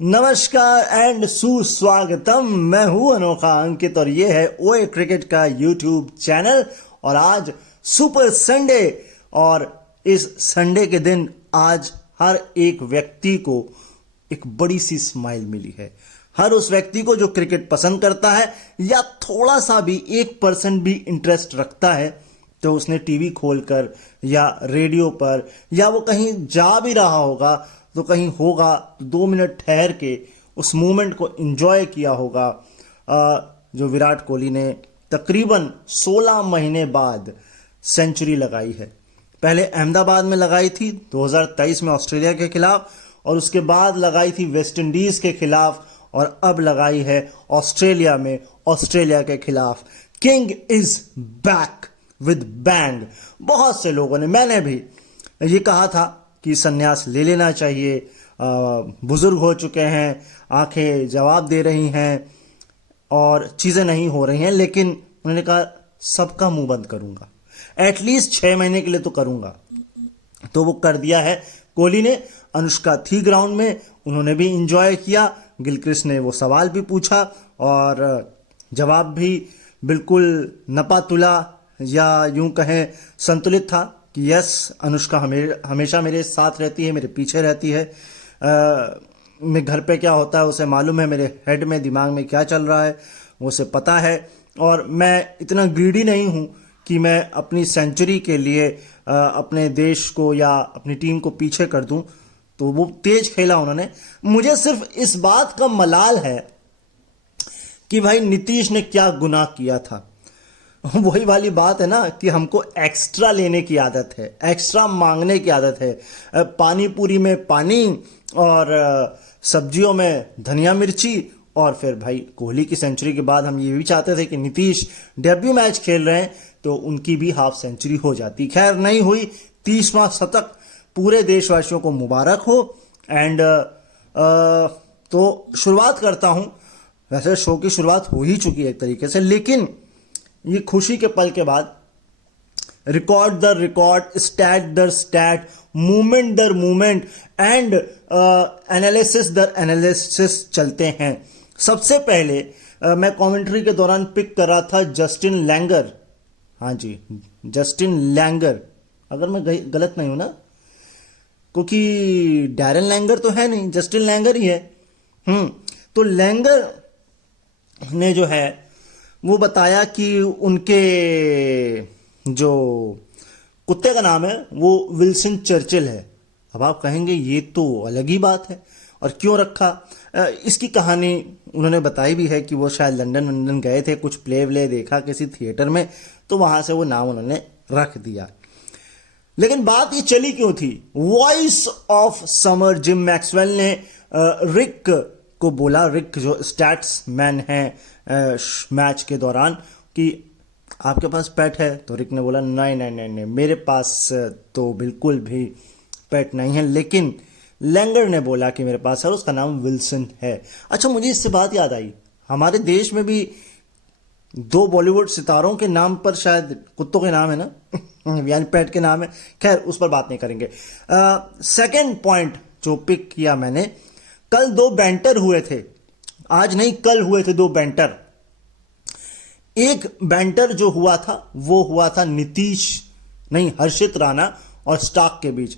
नमस्कार एंड सुस्वागतम। मैं हूं अनोखा अंकित और ये है ओए क्रिकेट का यूट्यूब चैनल। और आज सुपर संडे, और इस संडे के दिन आज हर एक व्यक्ति को एक बड़ी सी स्माइल मिली है। हर उस व्यक्ति को जो क्रिकेट पसंद करता है या थोड़ा सा भी 1% भी इंटरेस्ट रखता है, तो उसने टीवी खोलकर या रेडियो पर या वो कहीं जा भी रहा होगा तो कहीं होगा तो 2 मिनट ठहर के उस मोमेंट को एंजॉय किया होगा। जो विराट कोहली ने तकरीबन 16 महीने बाद सेंचुरी लगाई है। पहले अहमदाबाद में लगाई थी 2023 में ऑस्ट्रेलिया के खिलाफ, और उसके बाद लगाई थी वेस्ट इंडीज के खिलाफ, और अब लगाई है ऑस्ट्रेलिया में ऑस्ट्रेलिया के खिलाफ। King is back with bang. बहुत से लोगों ने, मैंने भी ये कहा था कि संन्यास ले लेना चाहिए, बुजुर्ग हो चुके हैं, आंखें जवाब दे रही हैं और चीज़ें नहीं हो रही हैं, लेकिन उन्होंने कहा सबका मुंह बंद करूंगा, एटलीस्ट 6 महीने के लिए तो करूंगा। तो वो कर दिया है कोहली ने। अनुष्का थी ग्राउंड में, उन्होंने भी इंजॉय किया। गिलक्रिस्ट ने वो सवाल भी पूछा और जवाब भी बिल्कुल नपातुला या यूं कहें संतुलित था कि यस, अनुष्का हमेशा मेरे साथ रहती है, मेरे पीछे रहती है। मैं घर पे क्या होता है उसे मालूम है, मेरे हेड में दिमाग में क्या चल रहा है उसे पता है। और मैं इतना ग्रीडी नहीं हूँ कि मैं अपनी सेंचुरी के लिए अपने देश को या अपनी टीम को पीछे कर दूं। तो वो तेज खेला उन्होंने। मुझे सिर्फ इस बात का मलाल है कि भाई नीतीश ने क्या गुनाह किया था। वही वाली बात है ना कि हमको एक्स्ट्रा लेने की आदत है, एक्स्ट्रा मांगने की आदत है। पानी पूरी में पानी और सब्जियों में धनिया मिर्ची। और फिर भाई कोहली की सेंचुरी के बाद हम ये भी चाहते थे कि नीतीश डेब्यू मैच खेल रहे हैं तो उनकी भी हाफ सेंचुरी हो जाती। खैर नहीं हुई। 30वां शतक पूरे देशवासियों को मुबारक हो। एंड तो शुरुआत करता हूं। वैसे शो की शुरुआत हो ही चुकी है एक तरीके से, लेकिन ये खुशी के पल के बाद रिकॉर्ड दर रिकॉर्ड, स्टैट दर स्टैट, मूवमेंट दर मूवमेंट एंड एनालिसिस दर एनालिसिस चलते हैं। सबसे पहले मैं कमेंट्री के दौरान पिक कर रहा था जस्टिन लैंगर। हाँ जी, जस्टिन लैंगर, अगर मैं गलत नहीं हूं ना, क्योंकि डैरन लैंगर तो है नहीं, जस्टिन लैंगर ही है। तो लैंगर ने जो है वो बताया कि उनके जो कुत्ते का नाम है वो विल्सन चर्चिल है। अब आप कहेंगे ये तो अलग ही बात है, और क्यों रखा। इसकी कहानी उन्होंने बताई भी है कि वो शायद लंदन गए थे, कुछ प्ले व्ले देखा किसी थिएटर में, तो वहां से वो नाम उन्होंने रख दिया। लेकिन बात ये चली क्यों थी। Voice of summer gym Maxwell ने रिक को बोला, रिक जो स्टैट्स मैन है मैच के दौरान, कि आपके पास पेट है। तो रिक ने बोला नहीं नहीं नहीं नहीं, मेरे पास तो बिल्कुल भी पेट नहीं है। लेकिन लैंगर ने बोला कि मेरे पास है, और उसका नाम विल्सन है। अच्छा, मुझे इससे बात याद आई, हमारे देश में भी 2 बॉलीवुड सितारों के नाम पर शायद कुत्तों के नाम है ना यानी पेट के नाम है। खैर, उस पर बात नहीं करेंगे। सेकंड पॉइंट जो पिक किया मैंने, कल 2 बैंटर हुए थे। आज नहीं, कल हुए थे 2 बैंटर। एक बैंटर जो हुआ था वो हुआ था नीतीश नहीं, हर्षित राणा और स्टार्क के बीच।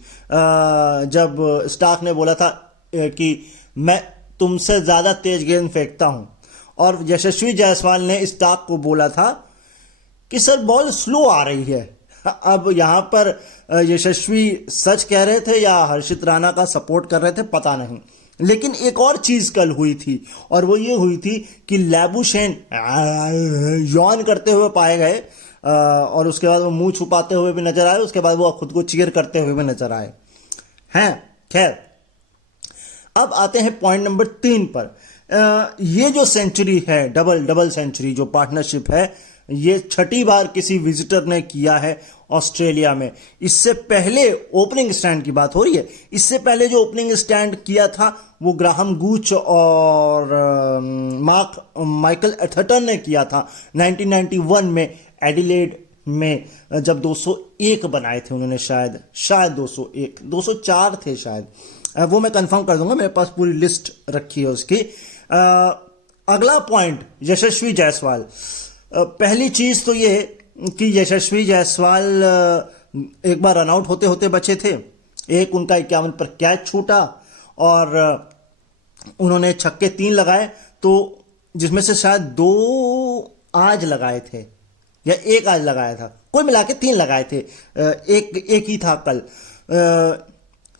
जब स्टार्क ने बोला था कि मैं तुमसे ज्यादा तेज गेंद फेंकता हूं, और यशस्वी जायसवाल ने स्टार्क को बोला था कि सर बॉल स्लो आ रही है। अब यहां पर यशस्वी सच कह रहे थे या हर्षित राणा का सपोर्ट कर रहे थे, पता नहीं। लेकिन एक और चीज कल हुई थी, और वो ये हुई थी कि लैबुशेन यौन करते हुए पाए गए, और उसके बाद वो मुंह छुपाते हुए भी नजर आए, उसके बाद वो खुद को चीयर करते हुए भी नजर आए हैं। खैर, अब आते हैं पॉइंट नंबर 3 पर। ये जो सेंचुरी है, डबल सेंचुरी जो पार्टनरशिप है, ये 6ठी बार किसी विजिटर ने किया है ऑस्ट्रेलिया में। इससे पहले ओपनिंग स्टैंड की बात हो रही है, इससे पहले जो ओपनिंग स्टैंड किया था वो ग्राहम गूच और माइकल एथर्टन ने किया था 1991 में एडिलेड में, जब 201 बनाए थे उन्होंने। शायद 201, 204 थे शायद। वो मैं कंफर्म कर दूंगा, मेरे पास पूरी लिस्ट रखी है उसकी। अगला पॉइंट यशस्वी जायसवाल। पहली चीज तो ये कि यशस्वी जायसवाल एक बार रनआउट होते होते बचे थे, एक उनका 51 पर कैच छूटा और उन्होंने छक्के 3 लगाए, तो जिसमें से शायद 2 आज लगाए थे या 1 आज लगाया था, कुल मिला के 3 लगाए थे, एक ही था कल।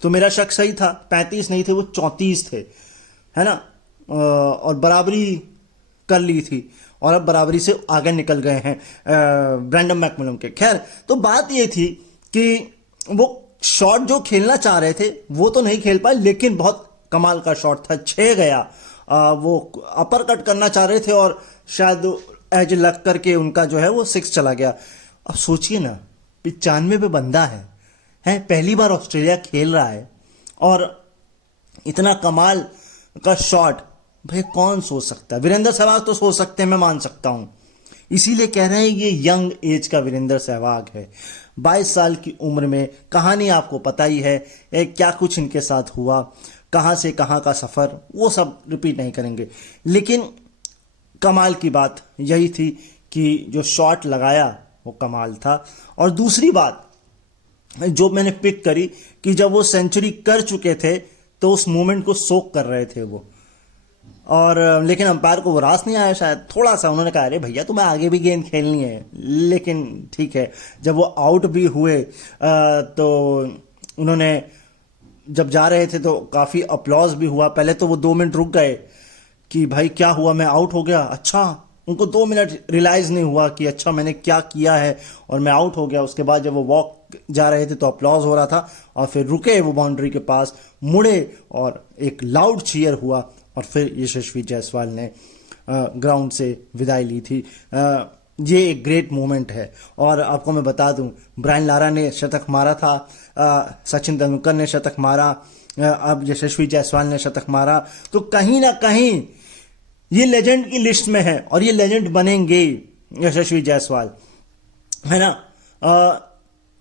तो मेरा शक सही था, 35 नहीं थे वो 34 थे, है ना। और बराबरी कर ली थी और अब बराबरी से आगे निकल गए हैं ब्रैंडन मैकमलम के। खैर, तो बात ये थी कि वो शॉट जो खेलना चाह रहे थे वो तो नहीं खेल पाए, लेकिन बहुत कमाल का शॉट था, 6 गया। वो अपर कट करना चाह रहे थे और शायद एज लग करके उनका जो है वो 6 चला गया। अब सोचिए ना, 95 पे बंदा है, पहली बार ऑस्ट्रेलिया खेल रहा है और इतना कमाल का शॉट, भाई कौन सोच सकता है। वीरेंद्र सहवाग तो सोच सकते हैं, मैं मान सकता हूं, इसीलिए कह रहे हैं ये यंग एज का वीरेंद्र सहवाग है। 22 साल की उम्र में, कहानी आपको पता ही है क्या कुछ इनके साथ हुआ, कहां से कहां का सफर, वो सब रिपीट नहीं करेंगे। लेकिन कमाल की बात यही थी कि जो शॉट लगाया वो कमाल था। और दूसरी बात जो मैंने पिक करी कि जब वो सेंचुरी कर चुके थे तो उस मोमेंट को सोक कर रहे थे वो, और लेकिन अंपायर को वो रास नहीं आया शायद, थोड़ा सा उन्होंने कहा अरे भैया तुम्हें आगे भी गेंद खेलनी है। लेकिन ठीक है, जब वो आउट भी हुए तो उन्होंने जब जा रहे थे तो काफ़ी अप्लॉज भी हुआ। पहले तो वो 2 मिनट रुक गए कि भाई क्या हुआ, मैं आउट हो गया, अच्छा उनको 2 मिनट रियलाइज़ नहीं हुआ कि अच्छा मैंने क्या किया है और मैं आउट हो गया। उसके बाद जब वो वॉक जा रहे थे तो अप्लॉज हो रहा था और फिर रुके वो बाउंड्री के पास, मुड़े और एक लाउड चीयर हुआ और फिर यशस्वी जायसवाल ने ग्राउंड से विदाई ली थी। ये एक ग्रेट मोमेंट है। और आपको मैं बता दूं, ब्रायन लारा ने शतक मारा था, सचिन तेंदुलकर ने शतक मारा, अब यशस्वी जायसवाल ने शतक मारा, तो कहीं ना कहीं ये लेजेंड की लिस्ट में है और ये लेजेंड बनेंगे यशस्वी जायसवाल, है ना।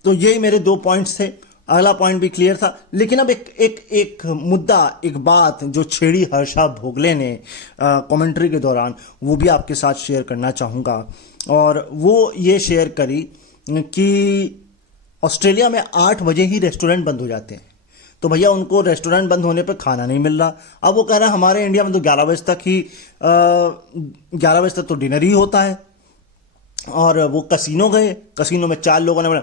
तो यही मेरे 2 पॉइंट्स थे। अगला पॉइंट भी क्लियर था, लेकिन अब एक मुद्दा, एक बात जो छेड़ी हर्षा भोगले ने कमेंट्री के दौरान, वो भी आपके साथ शेयर करना चाहूँगा। और वो ये शेयर करी कि ऑस्ट्रेलिया में 8 बजे ही रेस्टोरेंट बंद हो जाते हैं, तो भैया उनको रेस्टोरेंट बंद होने पे खाना नहीं मिल रहा। अब वो कह रहा है हमारे इंडिया में तो 11 बजे तक ही 11 बजे तक तो डिनर ही होता है। और वो कसिनो गए, कसिनो में 4 लोगों ने बोला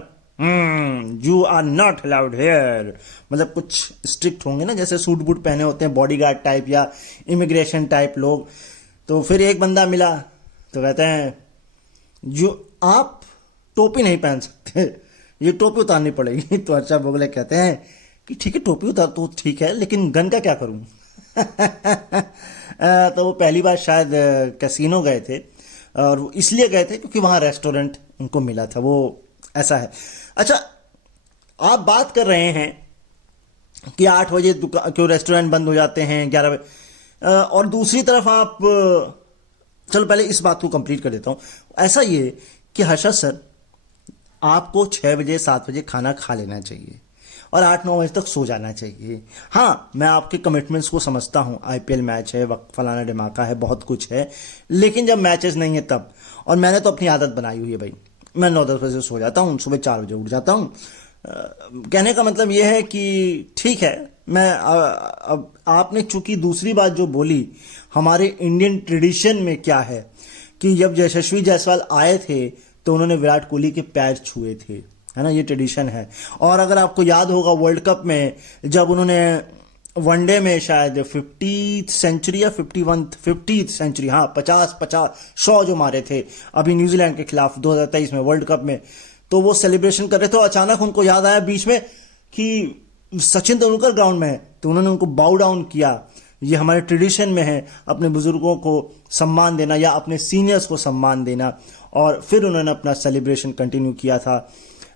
you are not allowed here, मतलब कुछ स्ट्रिक्ट होंगे ना, जैसे सूट बूट पहने होते हैं बॉडीगार्ड टाइप या इमिग्रेशन टाइप लोग। तो फिर एक बंदा मिला तो कहते हैं जो आप टोपी नहीं पहन सकते, ये टोपी उतारनी पड़ेगी। तो हर्षा भोगले कहते हैं कि ठीक है टोपी उतार तो ठीक है, लेकिन गन का क्या करूं। तो वो पहली बार शायद कैसीनो गए थे और इसलिए गए थे क्योंकि वहां रेस्टोरेंट उनको मिला था, वो ऐसा है। अच्छा, आप बात कर रहे हैं कि 8 बजे क्यों रेस्टोरेंट बंद हो जाते हैं, 11 बजे, और दूसरी तरफ आप, चलो पहले इस बात को कंप्लीट कर देता हूं। ऐसा ये कि हर्षा सर, आपको 6 बजे 7 बजे खाना खा लेना चाहिए और 8-9 बजे तक सो जाना चाहिए। हाँ, मैं आपके कमिटमेंट्स को समझता हूँ, IPL मैच है, वक्त फलाना धमाका है, बहुत कुछ है, लेकिन जब मैचेस नहीं है तब। और मैंने तो अपनी आदत बनाई हुई है भाई, मैं 9-10 बजे सो जाता हूँ, सुबह 4 बजे उठ जाता हूँ। कहने का मतलब यह है कि ठीक है, मैं अब आपने चूंकि दूसरी बात जो बोली, हमारे इंडियन ट्रेडिशन में क्या है कि जब यशस्वी जायसवाल आए थे तो उन्होंने विराट कोहली के पैर छुए थे, है ना, ये ट्रेडिशन है। और अगर आपको याद होगा वर्ल्ड कप में जब उन्होंने वनडे में शायद 50th सेंचुरी या 50th सेंचुरी, हाँ 100 जो मारे थे अभी न्यूजीलैंड के खिलाफ 2023 में वर्ल्ड कप में, तो वो सेलिब्रेशन कर रहे थे। तो अचानक उनको याद आया बीच में कि सचिन तेंदुलकर ग्राउंड में है, तो उन्होंने उनको बाउ डाउन किया। ये हमारे ट्रेडिशन में है अपने बुजुर्गों को सम्मान देना या अपने सीनियर्स को सम्मान देना, और फिर उन्होंने अपना सेलिब्रेशन कंटिन्यू किया था।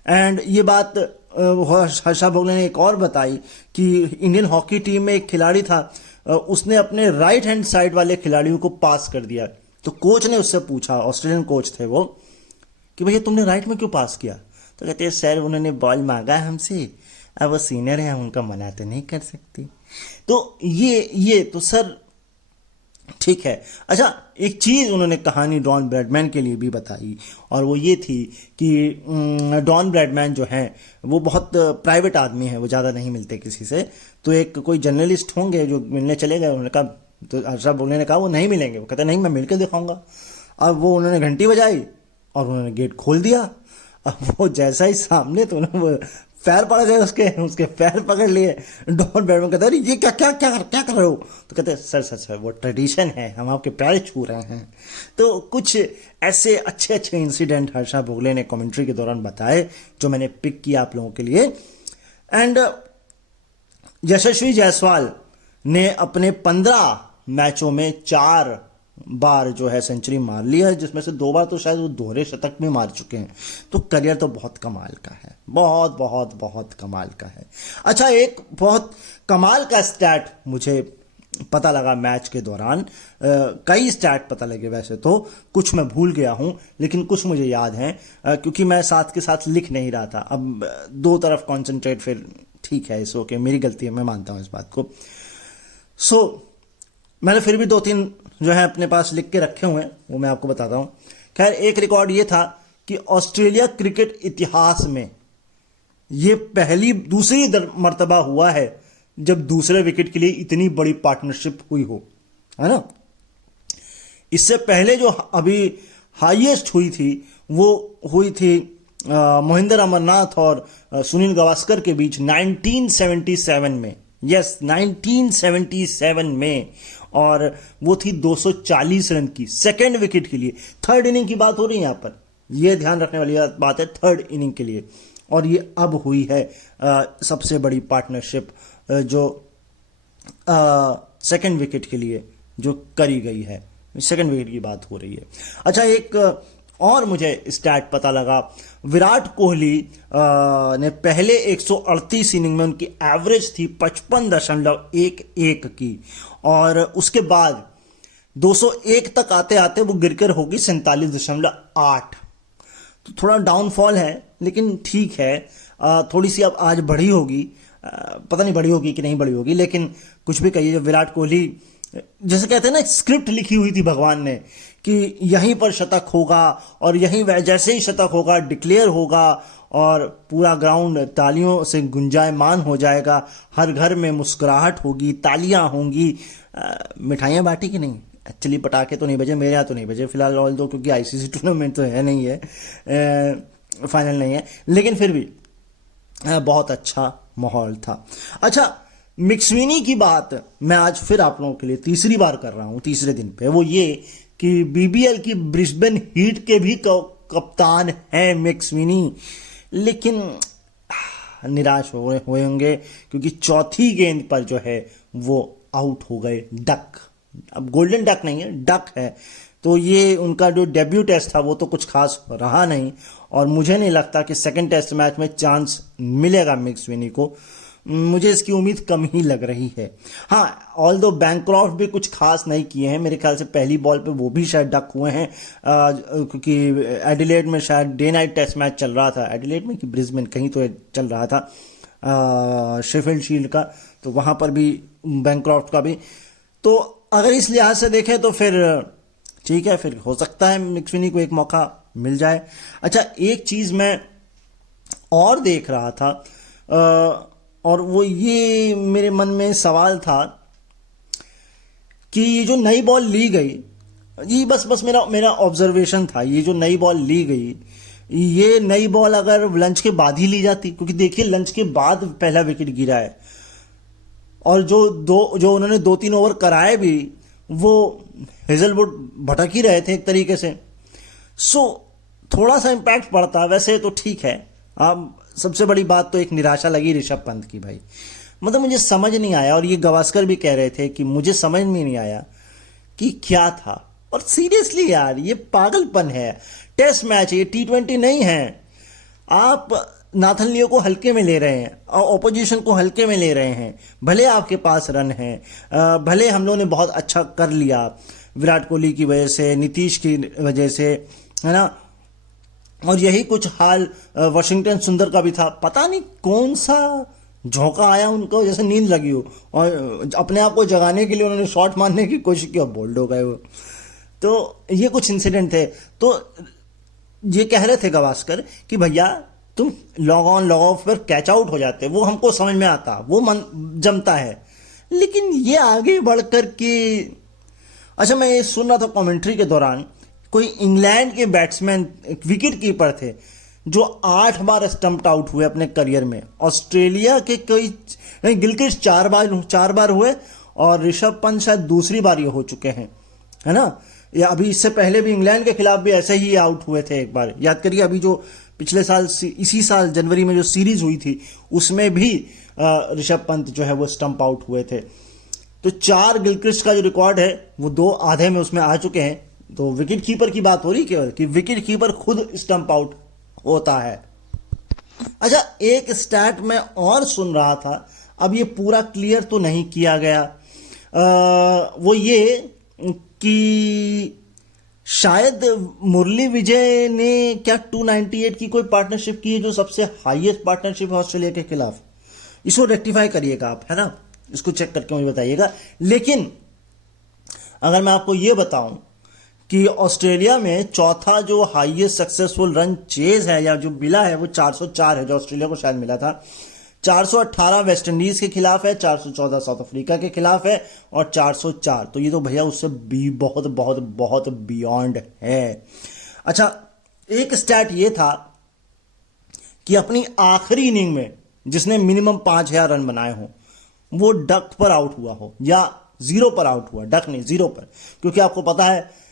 एंड ये बात हर्षा भोगले ने एक और बताई कि इंडियन हॉकी टीम में एक खिलाड़ी था, उसने अपने राइट हैंड साइड वाले खिलाड़ियों को पास कर दिया। तो कोच ने उससे पूछा, ऑस्ट्रेलियन कोच थे वो, कि भैया तुमने राइट में क्यों पास किया? तो कहते हैं सर उन्होंने बॉल मांगा हमसे अब वो सीनियर है, उनका मना तो नहीं कर सकती। तो ये तो सर ठीक है। अच्छा, एक चीज उन्होंने कहानी डॉन ब्रैडमैन के लिए भी बताई, और वो ये थी कि डॉन ब्रैडमैन जो है वो बहुत प्राइवेट आदमी है, वो ज़्यादा नहीं मिलते किसी से। तो एक कोई जर्नलिस्ट होंगे जो मिलने चले गए, उन्होंने कहा, तो अरशद बोलने ने कहा वो नहीं मिलेंगे। वो कहते नहीं, मैं मिल के दिखाऊंगा। अब वो उन्होंने घंटी बजाई और उन्होंने गेट खोल दिया। अब वो जैसा ही सामने, तो उन्होंने वो पैर पड़ गए उसके पैर पकड़ लिए। डॉन ब्रैडमैन कहता है ये क्या क्या क्या क्या कर रहे हो? तो कहते हैं सर सर वो ट्रेडिशन है, हम आपके पैर छू रहे हैं। तो कुछ ऐसे अच्छे अच्छे इंसिडेंट हर्षा भोगले ने कमेंट्री के दौरान बताए, जो मैंने पिक किया आप लोगों के लिए। एंड यशस्वी जायसवाल ने अपने 15 मैचों में 4 बार जो है सेंचुरी मार लिया है, जिसमें से 2 बार तो शायद वो दोहरे शतक भी मार चुके हैं। तो करियर तो बहुत कमाल का है, बहुत बहुत बहुत कमाल का है। अच्छा, एक बहुत कमाल का स्टैट मुझे पता लगा मैच के दौरान। कई स्टैट पता लगे वैसे तो, कुछ मैं भूल गया हूं लेकिन कुछ मुझे याद हैं, क्योंकि मैं साथ के साथ लिख नहीं रहा था। अब 2 तरफ कॉन्सेंट्रेट, फिर ठीक है, इस ओके, मेरी गलती है, मैं मानता हूं इस बात को। मैंने फिर भी 2-3 जो है अपने पास लिख के रखे हुए हैं, वो मैं आपको बताता हूं। खैर, एक रिकॉर्ड ये था कि ऑस्ट्रेलिया क्रिकेट इतिहास में ये दूसरी मर्तबा हुआ है जब दूसरे विकेट के लिए इतनी बड़ी पार्टनरशिप हुई हो, है ना। इससे पहले जो अभी हाईएस्ट हुई थी, वो हुई थी मोहिंदर अमरनाथ और सुनील गावस्कर के बीच 1977 में। यस, 1977 में, और वो थी 240 रन की सेकेंड विकेट के लिए। थर्ड इनिंग की बात हो रही है यहाँ पर, यह ध्यान रखने वाली बात है, थर्ड इनिंग के लिए। और ये अब हुई है सबसे बड़ी पार्टनरशिप जो सेकेंड विकेट के लिए जो करी गई है। सेकेंड विकेट की बात हो रही है। अच्छा, एक और मुझे स्टैट पता लगा, विराट कोहली ने पहले 138 इनिंग में उनकी एवरेज थी 55.11 की, और उसके बाद 201 तक आते आते वो गिरकर होगी 47.8। तो थोड़ा डाउनफॉल है, लेकिन ठीक है। थोड़ी सी अब आज बढ़ी होगी, पता नहीं बढ़ी होगी कि नहीं बढ़ी होगी, लेकिन कुछ भी कहिए, जब विराट कोहली, जैसे कहते हैं ना, स्क्रिप्ट लिखी हुई थी भगवान ने कि यहीं पर शतक होगा, और यहीं जैसे ही शतक होगा डिक्लेयर होगा, और पूरा ग्राउंड तालियों से गुंजायमान हो जाएगा, हर घर में मुस्कुराहट होगी, तालियां होंगी। मिठाइयाँ बांटी कि नहीं? एक्चुअली पटाखे तो नहीं बजे, मेरे यहाँ तो नहीं बजे फिलहाल, ऑल दो, क्योंकि आईसीसी टूर्नामेंट तो है नहीं है, फाइनल नहीं है, लेकिन फिर भी बहुत अच्छा माहौल था। अच्छा, मिक्सविनी की बात मैं आज फिर आप लोगों के लिए तीसरी बार कर रहा हूं, तीसरे दिन पे, वो ये कि बीबीएल की ब्रिस्बेन हीट के भी कप्तान हैं मिक्सविनी, लेकिन निराश हुए होंगे क्योंकि चौथी गेंद पर जो है वो आउट हो गए डक। अब गोल्डन डक नहीं है, डक है। तो ये उनका जो डेब्यू टेस्ट था वो तो कुछ खास रहा नहीं, और मुझे नहीं लगता कि सेकंड टेस्ट मैच में चांस मिलेगा मिक्सविनी को। मुझे इसकी उम्मीद कम ही लग रही है। हाँ, ऑल्दो बैंक्रॉफ्ट भी कुछ खास नहीं किए हैं, मेरे ख्याल से पहली बॉल पे वो भी शायद डक हुए हैं, क्योंकि एडिलेड में शायद डे नाइट टेस्ट मैच चल रहा था, एडिलेड में कि ब्रिस्बेन, कहीं तो चल रहा था शेफील्ड शील्ड का, तो वहां पर भी बैंक्रॉफ्ट का भी। तो अगर इस लिहाज से देखें तो फिर ठीक है, फिर हो सकता है मिक्सविनी को एक मौका मिल जाए। अच्छा, एक चीज मैं और देख रहा था, और वो ये मेरे मन में सवाल था कि ये जो नई बॉल ली गई, ये बस मेरा ऑब्जर्वेशन था, ये जो नई बॉल ली गई, ये नई बॉल अगर लंच के बाद ही ली जाती, क्योंकि देखिए लंच के बाद पहला विकेट गिरा है, और जो उन्होंने 2-3 ओवर कराए भी, वो हेजलवुड भटक ही रहे थे एक तरीके से। थोड़ा सा इंपैक्ट पड़ता, वैसे तो ठीक है। अब सबसे बड़ी बात तो एक निराशा लगी ऋषभ पंत की भाई, मतलब मुझे समझ नहीं आया, और ये गावस्कर भी कह रहे थे कि मुझे समझ में नहीं आया कि क्या था। और सीरियसली यार, ये पागलपन है। टेस्ट मैच है, ये T20 नहीं है। आप नाथन लियो को हल्के में ले रहे हैं और ऑपोजिशन को हल्के में ले रहे हैं। भले आपके पास रन है, भले हम लोगों ने बहुत अच्छा कर लिया विराट कोहली की वजह से, नीतीश की वजह से, है ना, और यही कुछ हाल वाशिंगटन सुंदर का भी था। पता नहीं कौन सा झोंका आया उनको जैसे नींद लगी हो, और अपने आप को जगाने के लिए उन्होंने शॉट मारने की कोशिश की और बोल्ड हो गए वो। तो ये कुछ इंसिडेंट थे। तो ये कह रहे थे गावस्कर कि भैया तुम लॉग ऑन लॉग ऑफ पर कैच आउट हो जाते, वो हमको समझ में आता, वो मन जमता है, लेकिन ये आगे बढ़कर के। अच्छा, मैं ये सुन रहा था कमेंट्री के दौरान, कोई इंग्लैंड के बैट्समैन विकेट कीपर थे जो 8 बार स्टंप्ड आउट हुए अपने करियर में। ऑस्ट्रेलिया के कोई गिलक्रिस्ट 4 बार हुए, और ऋषभ पंत शायद दूसरी बार ये हो चुके हैं, है ना। या अभी इससे पहले भी इंग्लैंड के खिलाफ भी ऐसे ही आउट हुए थे एक बार, याद करिए। अभी जो पिछले साल इसी साल जनवरी में जो सीरीज हुई थी उसमें भी ऋषभ पंत जो है वो स्टंप आउट हुए थे। तो 4 गिलक्रिस्ट का जो रिकॉर्ड है वो 2 आधे में उसमें आ चुके हैं। तो विकेट कीपर की बात हो रही केवल कि विकेट कीपर खुद स्टंप आउट होता है। अच्छा, एक स्टैट मैं और सुन रहा था, अब ये पूरा क्लियर तो नहीं किया गया, वो ये कि शायद मुरली विजय ने क्या 298 की कोई पार्टनरशिप की है, जो सबसे हाईएस्ट पार्टनरशिप है ऑस्ट्रेलिया के खिलाफ। इसको रेक्टिफाई करिएगा आप, है ना, इसको चेक करके मुझे बताइएगा। लेकिन अगर मैं आपको ये बताऊं कि ऑस्ट्रेलिया में चौथा जो हाईएस्ट सक्सेसफुल रन चेज है या जो मिला है वो 404 है, जो ऑस्ट्रेलिया को शायद मिला था। 418 वेस्ट इंडीज के खिलाफ है, 414 साउथ अफ्रीका के खिलाफ है, और 404, तो ये तो भैया उससे भी बहुत बहुत बहुत बियॉन्ड है। अच्छा, एक स्टैट ये था कि अपनी आखिरी इनिंग में जिसने मिनिमम 5000 रन बनाए हो वो डक पर आउट हुआ हो या 0 पर आउट हुआ, डक नहीं 0 पर, क्योंकि आपको पता है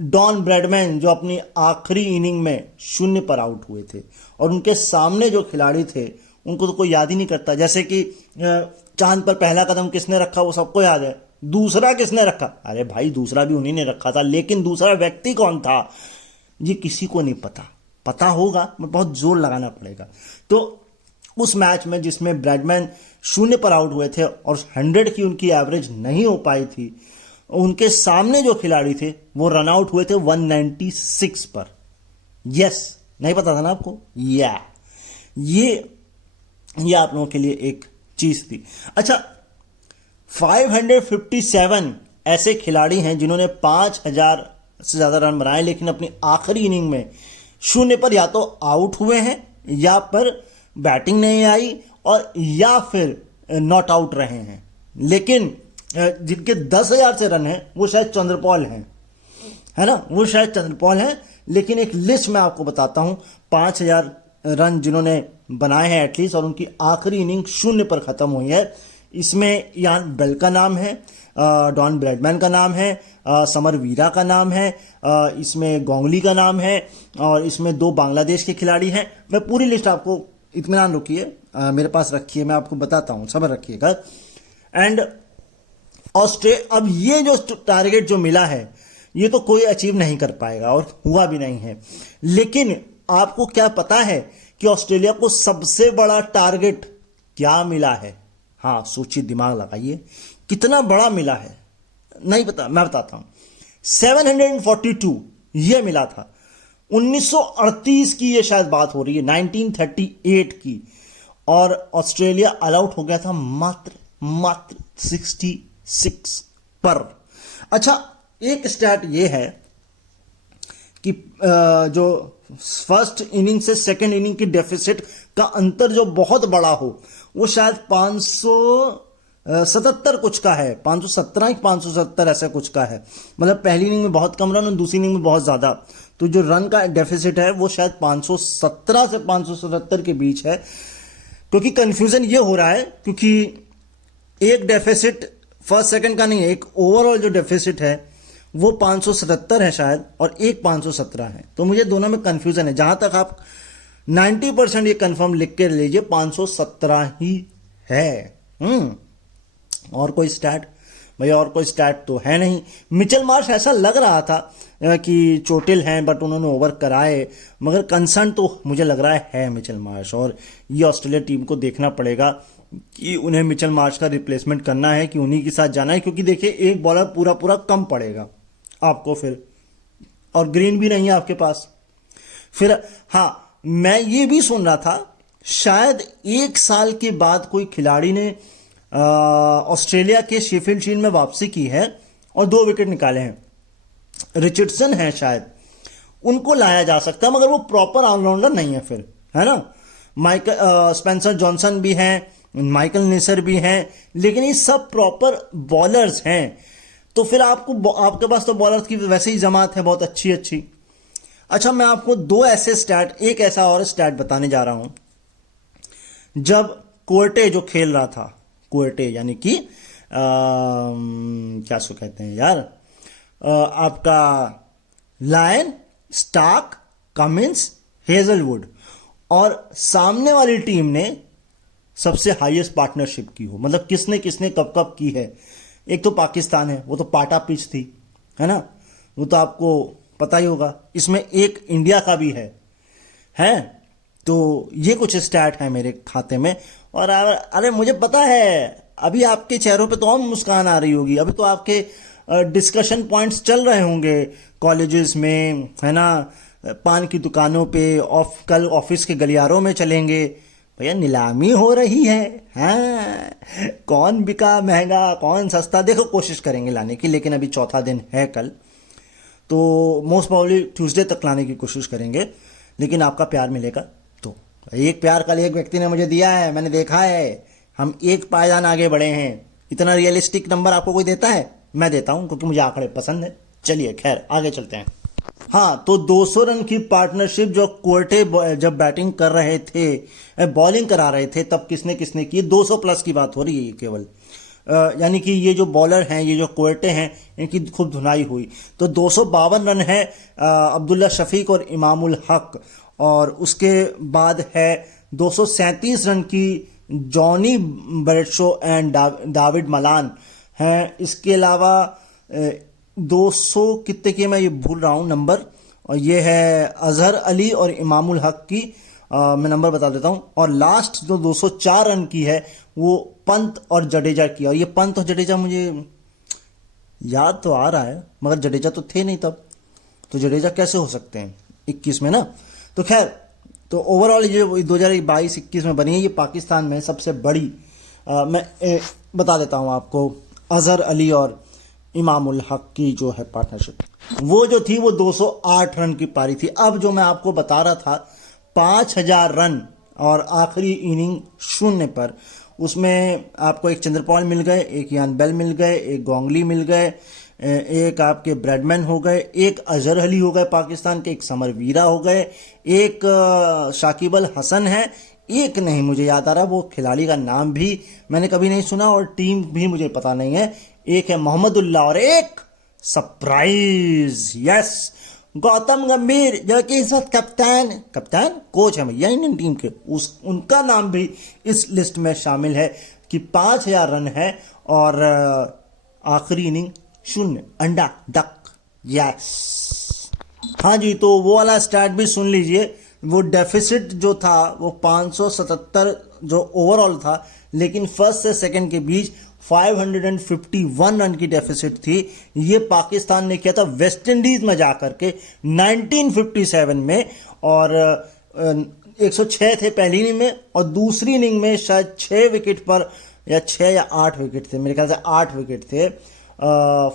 डॉन ब्रैडमैन जो अपनी आखिरी इनिंग में 0 पर आउट हुए थे, और उनके सामने जो खिलाड़ी थे उनको तो कोई याद ही नहीं करता। जैसे कि चांद पर पहला कदम किसने रखा वो सबको याद है, दूसरा किसने रखा, अरे भाई दूसरा भी उन्हीं ने रखा था, लेकिन दूसरा व्यक्ति कौन था ये किसी को नहीं पता। पता होगा, बहुत जोर लगाना पड़ेगा। तो उस मैच में जिसमें ब्रैडमैन 0 पर आउट हुए थे और 100 की उनकी एवरेज नहीं हो पाई थी, उनके सामने जो खिलाड़ी थे वो रन आउट हुए थे 196 पर। यस, नहीं पता था ना आपको, ये आप लोगों के लिए एक चीज थी। अच्छा, 557 ऐसे खिलाड़ी हैं जिन्होंने 5000 से ज्यादा रन बनाए, लेकिन अपनी आखिरी इनिंग में 0 पर या तो आउट हुए हैं, या पर बैटिंग नहीं आई, और या फिर नॉट आउट रहे हैं। लेकिन जिनके 10,000 से रन हैं वो शायद चंद्रपॉल हैं, है ना, वो शायद चंद्रपॉल हैं। लेकिन एक लिस्ट मैं आपको बताता हूं, 5000 रन जिन्होंने बनाए हैं एटलीस्ट, और उनकी आखिरी इनिंग 0 पर खत्म हुई है। इसमें यान बेल का नाम है, डॉन ब्रैडमैन का नाम है, समर वीरा का नाम है, इसमें गोंगली का नाम है, और इसमें 2 बांग्लादेश के खिलाड़ी हैं। मैं पूरी लिस्ट आपको, इत्मीनान रखिए, मेरे पास रखिए, मैं आपको बताता हूं, सब्र रखिएगा। एंड अब ये जो टारगेट जो मिला है ये तो कोई अचीव नहीं कर पाएगा और हुआ भी नहीं है। लेकिन आपको क्या पता है कि ऑस्ट्रेलिया को सबसे बड़ा टारगेट क्या मिला है? हाँ, सोचिए, दिमाग लगाइए, कितना बड़ा मिला है। नहीं पता, मैं बताता हूं। 742 ये मिला था। 1938 की ये शायद बात हो रही है, 1938 की, और ऑस्ट्रेलिया ऑल आउट हो गया था मात्र 66 पर। अच्छा, एक स्टैट ये है कि जो फर्स्ट इनिंग से सेकंड इनिंग की डेफिसिट का अंतर जो बहुत बड़ा हो वो शायद 577 कुछ का है, 517 570 ऐसा कुछ का है। मतलब पहली इनिंग में बहुत कम रन और दूसरी इनिंग में बहुत ज्यादा, तो जो रन का डेफिसिट है वो शायद 517 से 577 के बीच है। क्योंकि कंफ्यूजन ये हो रहा है क्योंकि एक डेफिसिट फर्स्ट सेकंड का नहीं है, एक ओवरऑल जो डेफिसिट है वो 577 है शायद, और एक 517 है। तो मुझे दोनों में कंफ्यूजन है। जहां तक आप 90% ये कंफर्म लिख के लीजिए, 517 ही है। और कोई स्टैट भैया, और कोई स्टैट तो है नहीं। मिचेल मार्श ऐसा लग रहा था कि चोटिल हैं बट उन्होंने ओवर कराए, मगर कंसर्न तो मुझे लग रहा है मिचेल मार्श। और ये ऑस्ट्रेलिया टीम को देखना पड़ेगा कि उन्हें मिचेल मार्श का रिप्लेसमेंट करना है कि उन्हीं के साथ जाना है, क्योंकि देखिए एक बॉलर पूरा कम पड़ेगा आपको फिर, और ग्रीन भी नहीं है आपके पास फिर। हाँ, मैं ये भी सुन रहा था शायद 1 साल के बाद कोई खिलाड़ी ने ऑस्ट्रेलिया के शेफील्ड शील्ड में वापसी की है और 2 विकेट निकाले हैं। रिचर्डसन है शायद, उनको लाया जा सकता है, मगर वो प्रॉपर ऑलराउंडर नहीं है फिर, है ना। स्पेंसर जॉनसन भी हैं, माइकल नेसर भी हैं, लेकिन ये सब प्रॉपर बॉलर्स हैं। तो फिर आपके पास तो बॉलर्स की वैसे ही जमात है बहुत अच्छी अच्छी। अच्छा, मैं आपको 2 ऐसे स्टैट, एक ऐसा और स्टैट बताने जा रहा हूं। जब कोर्टे जो खेल रहा था, कोर्टे यानी कि क्या सो कहते हैं यार, आपका लायन, स्टार्क, कमिंस, हेजलवुड, और सामने वाली टीम ने सबसे हाईएस्ट पार्टनरशिप की हो, मतलब किसने किसने कब कब की है। एक तो पाकिस्तान है, वो तो पाटा पिच थी, है ना, वो तो आपको पता ही होगा। इसमें एक इंडिया का भी है। तो ये कुछ स्टैट है मेरे खाते में। और अरे मुझे पता है अभी आपके चेहरों पे तो और मुस्कान आ रही होगी, अभी तो आपके डिस्कशन पॉइंट्स चल रहे होंगे कॉलेजेस में, है ना, पान की दुकानों पे, कल ऑफिस के गलियारों में चलेंगे, भैया नीलामी हो रही है, हाँ, कौन बिका महंगा कौन सस्ता, देखो कोशिश करेंगे लाने की, लेकिन अभी चौथा दिन है कल, तो मोस्ट प्रॉब्ली ट्यूसडे तक लाने की कोशिश करेंगे, लेकिन आपका प्यार मिलेगा तो। एक प्यार कल एक व्यक्ति ने मुझे दिया है, मैंने देखा है, हम एक पायदान आगे बढ़े हैं। इतना रियलिस्टिक नंबर आपको कोई देता है? मैं देता हूं, क्योंकि मुझे आंकड़े पसंद है। चलिए खैर आगे चलते हैं। हाँ, तो 200 रन की पार्टनरशिप जो कोर्टे जब बैटिंग कर रहे थे, बॉलिंग करा रहे थे, तब किसने किसने की? 200 प्लस की बात हो रही है केवल, यानी कि ये जो बॉलर हैं, ये जो कोर्टे हैं, इनकी खूब धुनाई हुई। तो 252 रन है अब्दुल्ला शफीक और इमामुल हक, और उसके बाद है 237 रन की जॉनी ब्रेडशो एंड दाविड मलान हैं। इसके अलावा 200 कितने की, मैं ये भूल रहा हूँ नंबर, और ये है अजहर अली और इमामुल हक की, मैं नंबर बता देता हूँ। और लास्ट जो 204 रन की है वो पंत और जडेजा की, और ये पंत और जडेजा मुझे याद तो आ रहा है, मगर जडेजा तो थे नहीं तब, तो जडेजा कैसे हो सकते हैं 21 में ना। तो खैर, तो ओवरऑल ये 2022-21 में बनी है, ये पाकिस्तान में सबसे बड़ी, मैं बता देता हूँ आपको, अजहर अली और इमामुल हक की जो है पार्टनरशिप, वो जो थी वो 208 रन की पारी थी। अब जो मैं आपको बता रहा था 5000 रन और आखिरी इनिंग 0 पर, उसमें आपको एक चंद्रपॉल मिल गए, एक यान बेल मिल गए, एक गोंगली मिल गए, एक आपके ब्रैडमैन हो गए, एक अजहर अली हो गए पाकिस्तान के, एक समर वीरा हो गए, एक शाकिब अल हसन है, एक नहीं मुझे याद आ रहा, वो खिलाड़ी का नाम भी मैंने कभी नहीं सुना और टीम भी मुझे पता नहीं है, एक है मोहम्मदुल्लाह, और एक सरप्राइज, यस, गौतम गंभीर, जो कि इस वक्त कप्तान कोच है भैया इंडियन टीम के, उनका नाम भी इस लिस्ट में शामिल है कि 5000 रन है और आखिरी इनिंग 0, अंडा डक, यस। हाँ जी, तो वो वाला स्टार्ट भी सुन लीजिए। वो डेफिसिट जो था वो 577 जो ओवरऑल था, लेकिन फर्स्ट से सेकंड के बीच 551 रन की डेफिसिट थी। ये पाकिस्तान ने किया था वेस्ट इंडीज में जाकर के 1957 में, और 106 थे पहली इनिंग में, और दूसरी इनिंग में शायद 6 विकेट पर, या 6 या 8 विकेट थे, मेरे ख्याल से 8 विकेट थे,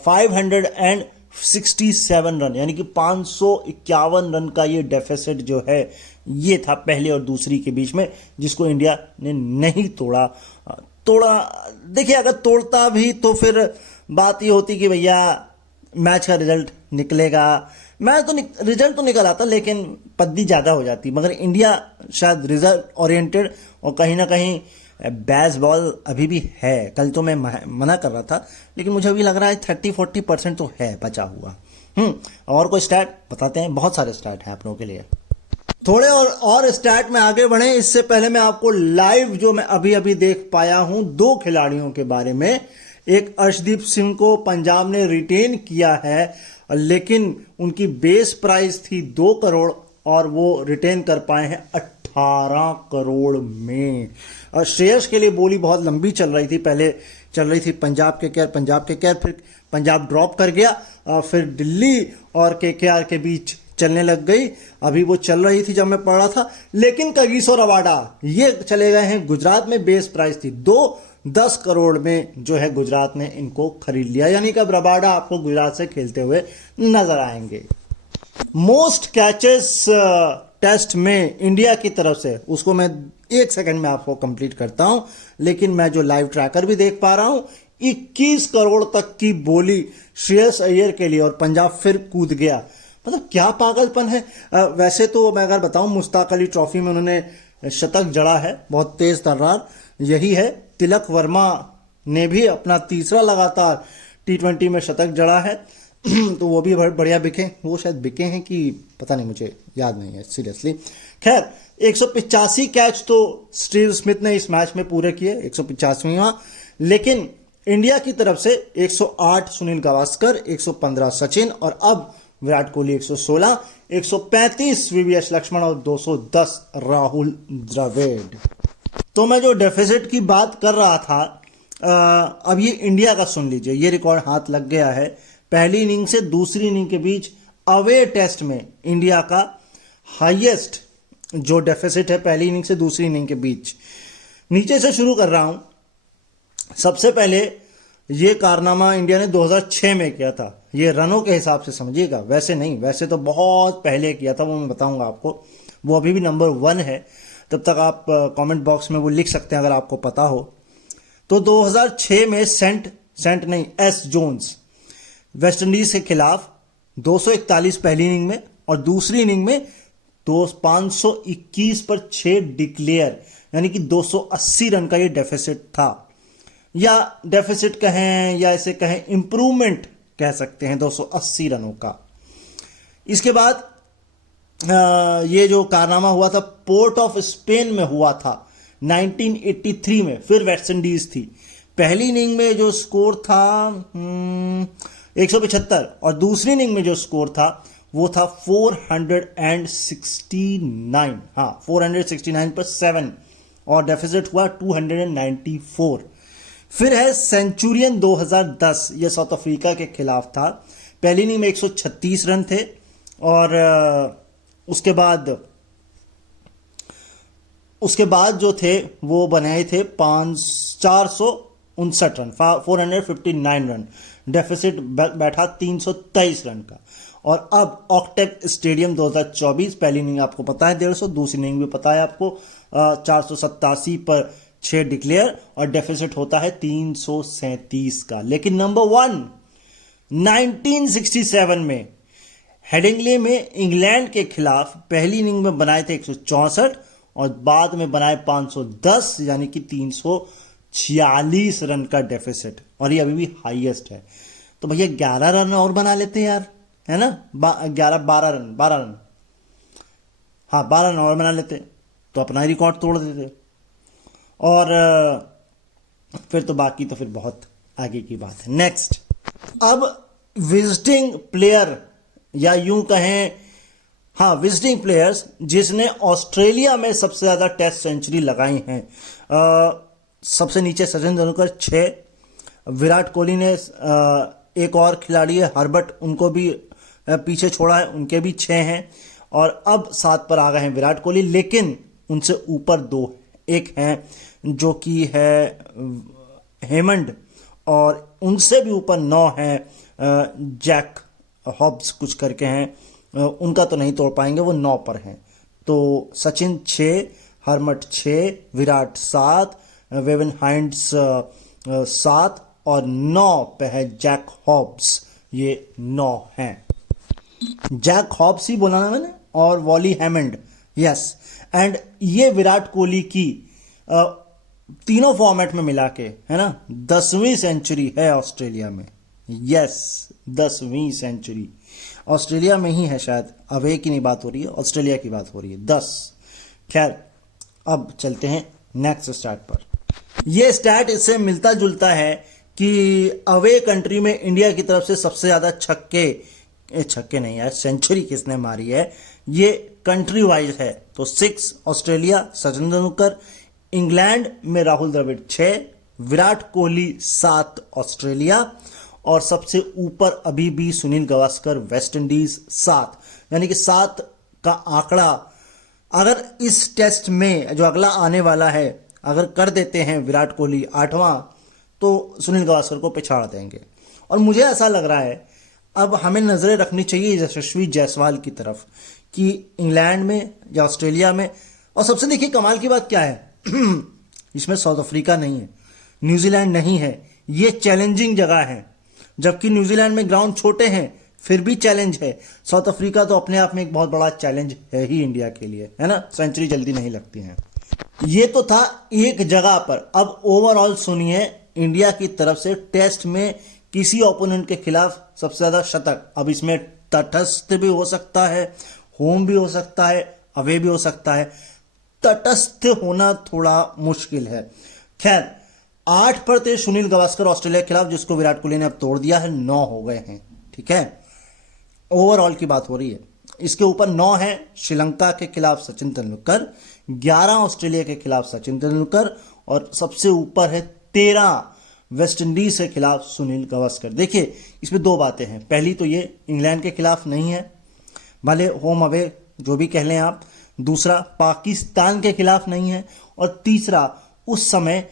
567 रन, यानी कि 551 रन का ये डेफिसिट जो है, ये था पहले और दूसरी के बीच में, जिसको इंडिया ने नहीं तोड़ा। देखिए, अगर तोड़ता भी तो फिर बात ये होती कि भैया मैच का रिजल्ट निकलेगा, रिजल्ट तो निकल आता, लेकिन पद्दी ज़्यादा हो जाती, मगर इंडिया शायद रिजल्ट ओरिएंटेड, और कहीं ना कहीं बैस बॉल अभी भी है। कल तो मैं मना कर रहा था, लेकिन मुझे अभी लग रहा है 30-40% तो है बचा हुआ। और कोई स्टैट बताते हैं, बहुत सारे स्टैट हैं आप लोगों के लिए। थोड़े और स्टैट में आगे बढ़े, इससे पहले मैं आपको लाइव जो मैं अभी अभी देख पाया हूं 2 खिलाड़ियों के बारे में। एक अर्शदीप सिंह को पंजाब ने रिटेन किया है, लेकिन उनकी बेस प्राइस थी 2 करोड़ और वो रिटेन कर पाए हैं 18 करोड़ में। और श्रेयस के लिए बोली बहुत लंबी चल रही थी, पहले चल रही थी पंजाब के केयर, फिर पंजाब ड्रॉप कर गया, फिर दिल्ली और केकेआर के बीच चलने लग गई, अभी वो चल रही थी जब मैं पढ़ रहा था। लेकिन कगिसो रबाडा ये चले गए हैं गुजरात में, बेस प्राइस थी 10 करोड़ में जो है गुजरात ने इनको खरीद लिया, यानी कि अब रबाडा आपको गुजरात से खेलते हुए नजर आएंगे। मोस्ट कैचेस टेस्ट में इंडिया की तरफ से, उसको मैं 1 सेकंड में आपको कंप्लीट करता हूं, लेकिन मैं जो लाइव ट्रैकर भी देख पा रहा हूं, 21 करोड़ तक की बोली श्रेयस अय्यर के लिए, और पंजाब फिर कूद गया। मतलब क्या पागलपन है। वैसे तो मैं अगर बताऊं, मुश्ताक अली ट्रॉफी में उन्होंने शतक जड़ा है, बहुत तेज तर्रार यही है। तिलक वर्मा ने भी अपना तीसरा लगातार T20 में शतक जड़ा है तो वो भी बढ़िया बिके, वो शायद बिके हैं कि पता नहीं, मुझे याद नहीं है सीरियसली। खैर 185 कैच तो स्टीव स्मिथ ने इस मैच में पूरे किए, 185वां। लेकिन इंडिया की तरफ से 108 सुनील गावस्कर, 115 सचिन, और अब विराट कोहली 116, 135 VVS लक्ष्मण और 210 राहुल द्रविड़। तो मैं जो डेफिसिट की बात कर रहा था, अब ये इंडिया का सुन लीजिए, ये रिकॉर्ड हाथ लग गया है। पहली इनिंग से दूसरी इनिंग के बीच अवे टेस्ट में इंडिया का हाईएस्ट जो डेफिसिट है पहली इनिंग से दूसरी इनिंग के बीच। नीचे से शुरू कर रहा हूं। सबसे पहले ये कारनामा इंडिया ने 2006 में किया था, ये रनों के हिसाब से समझिएगा, वैसे नहीं, वैसे तो बहुत पहले किया था, वो मैं बताऊंगा आपको। वो अभी भी नंबर 1 है, तब तक आप कमेंट बॉक्स में वो लिख सकते हैं अगर आपको पता हो। तो 2006 में एस जोन्स वेस्ट इंडीज के खिलाफ 241 पहली इनिंग में, और दूसरी इनिंग में 521 पर 6 डिक्लेयर, यानी कि 280 रन का ये डेफिसिट था, या डेफिसिट कहें या इसे कहें इंप्रूवमेंट कह सकते हैं 280 रनों का। इसके बाद ये जो कारनामा हुआ था पोर्ट ऑफ स्पेन में हुआ था 1983 में, फिर वेस्ट इंडीज थी। पहली इनिंग में जो स्कोर था 175, और दूसरी इनिंग में जो स्कोर था वो था 469, हाँ 469 पर 7, और डेफिसिट हुआ 294। फिर है सेंचुरियन 2010, ये साउथ अफ्रीका के खिलाफ था। पहली इनिंग में 136 रन थे, और उसके बाद जो थे वो बनाए थे 459 रन, 459 रन। डेफिसिट बैठा 323 रन का। और अब ऑक्टेक स्टेडियम 2024, पहली इनिंग आपको पता है 150, दूसरी इनिंग भी पता है आपको 487 पर 6 डिक्लेयर, और डेफिसिट होता है 337 का। लेकिन नंबर 1 1967 में हेडिंगले में इंग्लैंड के खिलाफ पहली इनिंग में बनाए थे 164, और बाद में बनाए 510, यानी कि 346 रन का डेफिसिट, और ये अभी भी हाईएस्ट है। तो भैया 11 रन और बना लेते हैं यार, है ना, 12 रन, हाँ 12 रन और बना लेते तो अपना ही रिकॉर्ड तोड़ देते, और फिर तो बाकी तो फिर बहुत आगे की बात है। नेक्स्ट, अब विजिटिंग प्लेयर, या यूं कहें हाँ विजिटिंग प्लेयर्स जिसने ऑस्ट्रेलिया में सबसे ज्यादा टेस्ट सेंचुरी लगाई हैं। सबसे नीचे सचिन तेंदुलकर 6, विराट कोहली ने एक और खिलाड़ी है हर्बर्ट, उनको भी पीछे छोड़ा है, उनके भी 6 हैं, और अब 7 पर आ गए हैं विराट कोहली। लेकिन उनसे ऊपर 2, एक हैं जो कि है हेमंड, और उनसे भी ऊपर 9 हैं जैक हॉब्स कुछ करके हैं, उनका तो नहीं तोड़ पाएंगे, वो 9 पर हैं। तो सचिन 6, हर्मट 6, विराट 7, वेवन हाइंड्स 7, और 9 पे है जैक हॉब्स, ये 9 हैं। जैक हॉब्स ही बोला ना मैंने, और वॉली हैमंड, यस। एंड ये विराट कोहली की तीनों फॉर्मेट में मिला के, है ना, 10वीं सेंचुरी है ऑस्ट्रेलिया में। यस, 10वीं सेंचुरी ऑस्ट्रेलिया में ही है शायद, अवे की नहीं बात हो रही है, ऑस्ट्रेलिया की बात हो रही है, 10। खैर, अब चलते हैं नेक्स्ट स्टैट पर। यह स्टैट इससे मिलता जुलता है कि अवे कंट्री में इंडिया की तरफ से सबसे ज्यादा छक्के नहीं यार, सेंचुरी किसने मारी है, ये कंट्री वाइज है। तो 6 ऑस्ट्रेलिया, सचिन तेंदुलकर। इंग्लैंड में राहुल द्रविड़ 6, विराट कोहली 7 ऑस्ट्रेलिया, और सबसे ऊपर अभी भी सुनील गावस्कर वेस्ट इंडीज 7, यानी कि 7 का आंकड़ा अगर इस टेस्ट में जो अगला आने वाला है अगर कर देते हैं विराट कोहली 8वां, तो सुनील गावस्कर को पिछाड़ देंगे। और मुझे ऐसा लग रहा है अब हमें नजरें रखनी चाहिए यशस्वी जायसवाल की तरफ कि इंग्लैंड में या ऑस्ट्रेलिया में। और सबसे देखिए कमाल की बात क्या है इसमें साउथ अफ्रीका नहीं है, न्यूजीलैंड नहीं है, ये चैलेंजिंग जगह है। जबकि न्यूजीलैंड में ग्राउंड छोटे हैं फिर भी चैलेंज है। साउथ अफ्रीका तो अपने आप में एक बहुत बड़ा चैलेंज है ही इंडिया के लिए, है ना, सेंचुरी जल्दी नहीं लगती है। ये तो था एक जगह पर। अब ओवरऑल सुनिए इंडिया की तरफ से टेस्ट में किसी ओपोनेंट के खिलाफ सबसे ज्यादा शतक। अब इसमें तटस्थ भी हो सकता है, होम भी हो सकता है, अवे भी हो सकता है। तटस्थ होना थोड़ा मुश्किल है। खैर 8 पर थे सुनील गावस्कर ऑस्ट्रेलिया के खिलाफ, जिसको विराट कोहली ने अब तोड़ दिया है, 9 हो गए हैं। ठीक है, ओवरऑल की बात हो रही है। इसके ऊपर 9 है श्रीलंका के खिलाफ सचिन तेंदुलकर, 11 ऑस्ट्रेलिया के खिलाफ सचिन तेंदुलकर, और सबसे ऊपर है 13 वेस्ट इंडीज के खिलाफ सुनील गावस्कर। देखिए इसमें 2 बातें हैं। पहली तो ये इंग्लैंड के खिलाफ नहीं है, भले होम अवे जो भी कह लें आप। दूसरा पाकिस्तान के खिलाफ नहीं है। और तीसरा उस समय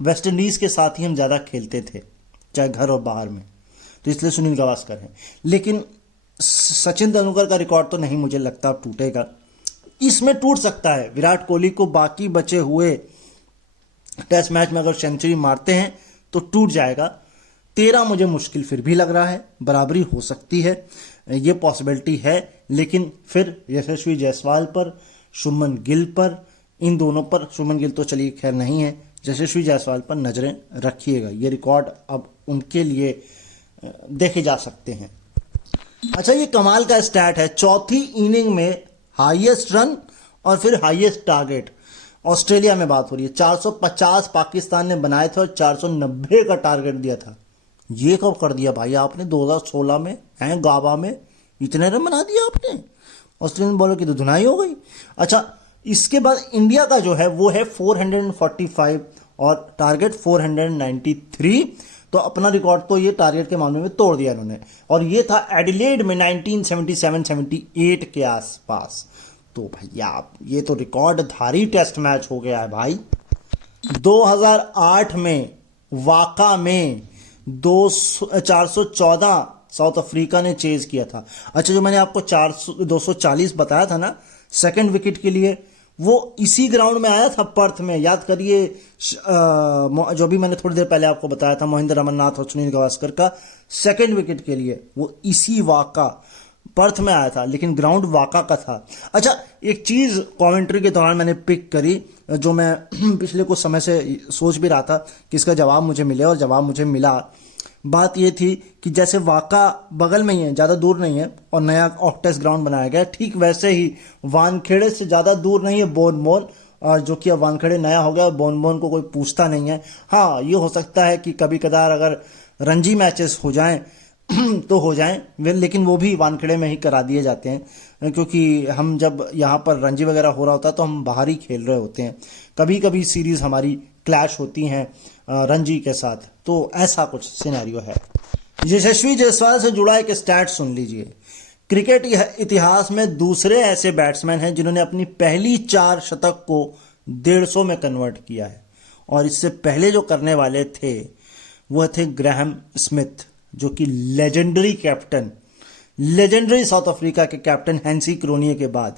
वेस्ट इंडीज के साथ ही हम ज्यादा खेलते थे, चाहे घर और बाहर में, तो इसलिए सुनील गावस्कर है। लेकिन सचिन तेंदुलकर का रिकॉर्ड तो नहीं मुझे लगता टूटेगा। इसमें टूट सकता है। विराट कोहली को बाकी बचे हुए टेस्ट मैच में अगर सेंचुरी मारते हैं तो टूट जाएगा। 13 मुझे मुश्किल फिर भी लग रहा है, बराबरी हो सकती है, ये पॉसिबिलिटी है। लेकिन फिर यशस्वी जायसवाल पर, शुभमन गिल पर, इन दोनों पर, शुभमन गिल तो चलिए खैर नहीं है, यशस्वी जायसवाल पर नजरें रखिएगा। ये रिकॉर्ड अब उनके लिए देखे जा सकते हैं। अच्छा, ये कमाल का स्टैट है, चौथी इनिंग में हाईएस्ट रन और फिर हाईएस्ट टारगेट। ऑस्ट्रेलिया में बात हो रही है, 450 पाकिस्तान ने बनाए थे और 490 का टारगेट दिया था। ये कब कर दिया भाई आपने? 2016 में हैं गाबा में इतने रन बना दिया आपने। ऑस्ट्रेलियन बॉलर की तो धुनाई हो गई। अच्छा, इसके बाद इंडिया का जो है वो है 445 और टारगेट 493। तो अपना रिकॉर्ड तो ये टारगेट के मामले में तोड़ दिया इन्होंने। और ये था एडिलेड में 1977-78 के आसपास। तो भैया ये तो रिकॉर्ड धारी टेस्ट मैच हो गया है भाई। 2008 में वाका में 414 साउथ अफ्रीका ने चेज किया था। अच्छा, जो मैंने आपको 240 बताया था ना सेकंड विकेट के लिए, वो इसी ग्राउंड में आया था पर्थ में। याद करिए जो भी मैंने थोड़ी देर पहले आपको बताया था महेंद्र अमरनाथ और सुनील गावस्कर का सेकंड विकेट के लिए, वो इसी वाका पर्थ में आया था, लेकिन ग्राउंड वाका का था। अच्छा, एक चीज कमेंट्री के दौरान मैंने पिक करी, जो मैं पिछले कुछ समय से सोच भी रहा था कि इसका जवाब मुझे मिले, और जवाब मुझे मिला। बात यह थी कि जैसे वाका बगल में ही है, ज़्यादा दूर नहीं है, और नया ऑक्टेस ग्राउंड बनाया गया, ठीक वैसे ही वानखेड़े से ज़्यादा दूर नहीं है बोनबोन, और जो कि अब वानखेड़े नया हो गया, बोनबोन को कोई पूछता नहीं है। हाँ, ये हो सकता है कि कभी कदार अगर रणजी मैचेस हो जाएं तो हो जाएं, लेकिन वो भी वानखेड़े में ही करा दिए जाते हैं, क्योंकि हम जब यहाँ पर रणजी वगैरह हो रहा होता है तो हम बाहर ही खेल रहे होते हैं। कभी कभी सीरीज हमारी क्लैश होती हैं रणजी के साथ, तो ऐसा कुछ सिनेरियो है। यशस्वी जायसवाल से जुड़ा एक स्टैट सुन लीजिए। क्रिकेट इतिहास में दूसरे ऐसे बैट्समैन हैं जिन्होंने अपनी पहली 4 शतक को 150 में कन्वर्ट किया है, और इससे पहले जो करने वाले थे वह थे ग्राहम स्मिथ, जो कि legendary captain, legendary south Africa के कैप्टन हैंसी क्रोनिये के बाद।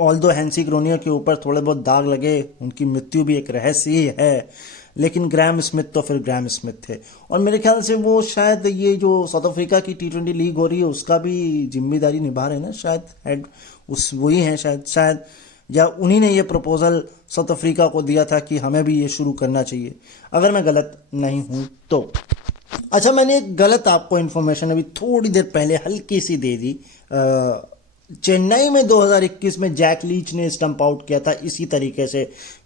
ऑल्दो हैंसी क्रोनिये के ऊपर थोड़े बहुत दाग लगे, उनकी मृत्यु भी एक रहस्य ही है, लेकिन ग्राहम स्मिथ तो फिर ग्राहम स्मिथ थे। और मेरे ख्याल से वो शायद ये जो साउथ अफ्रीका की T20 लीग हो रही है उसका भी जिम्मेदारी निभा रहे हैं ना, शायद हेड उस वही हैं शायद, या उन्हीं ने ये प्रपोजल साउथ अफ्रीका को दिया था कि हमें भी ये शुरू करना चाहिए, अगर मैं गलत नहीं हूं तो। अच्छा, मैंने एक गलत आपको इन्फॉर्मेशन अभी थोड़ी देर पहले हल्की सी दे दी। चेन्नई में 2021 में जैक लीच ने स्टंप आउट किया था इसी तरीके से।